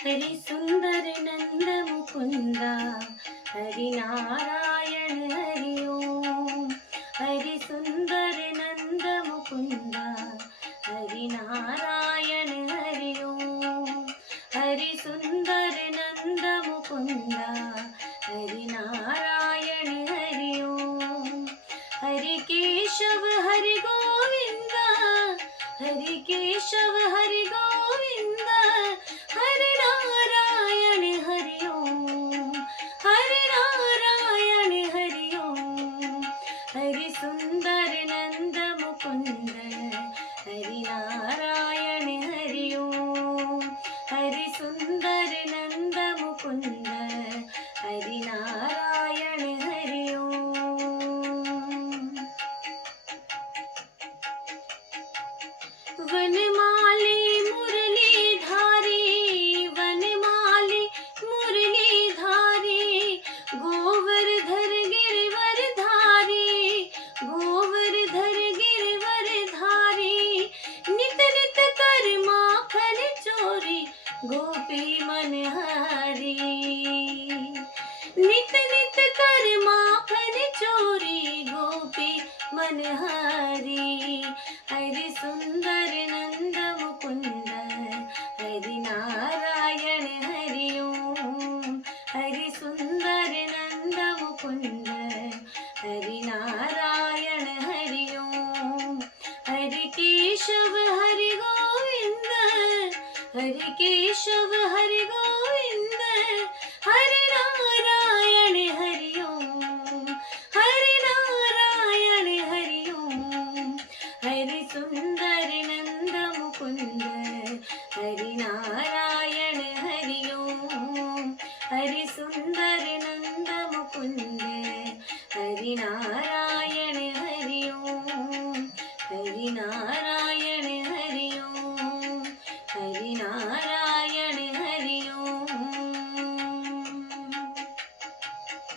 हरि सुंदर नंद मुकुंद हरि नारायण हरि ओम। हरि सुंदर नंद मुकुंद हरि नारायण हरि ओम। हरि सुंदर नंद मुकुंद हरि नारायण हरि ओम। हरि केशव हरि गोविंद हरि केशव हरि गोविंद हरि नारायण हरि ओम। हरि नारायण हरि ओम। हरि सुंदर नंद मुकुंद हरि नारायण हरि ओम। हरि सुंदर नंद मुकुंद हरि नारायण हरि ओम। वनमाली मुरली धारी वनमाली मुरली धारी गोवर्धर गिरवर धारी गोवर्धर गिरवर धारी नित नित कर माखन चोरी गोपी मनहारी। नित नित कर माखन चोरी गोपी मनहारी। हरि सुंदर नंद मुकुंद हरि नारायण हरि ओम। हरि सुंदर नंद मुकुंद हरि नारायण हरि ओम। हरि केशव हरि गोविंद हरि केशव हरि गोविंद हरि नारायण हरि ओम। हरि नारायण हरि ओम। हरि सुंदर नंद मुकुंद हरि नारायण हरि ओम। हरि सुंदर नंद मुकुंद हरि नारायण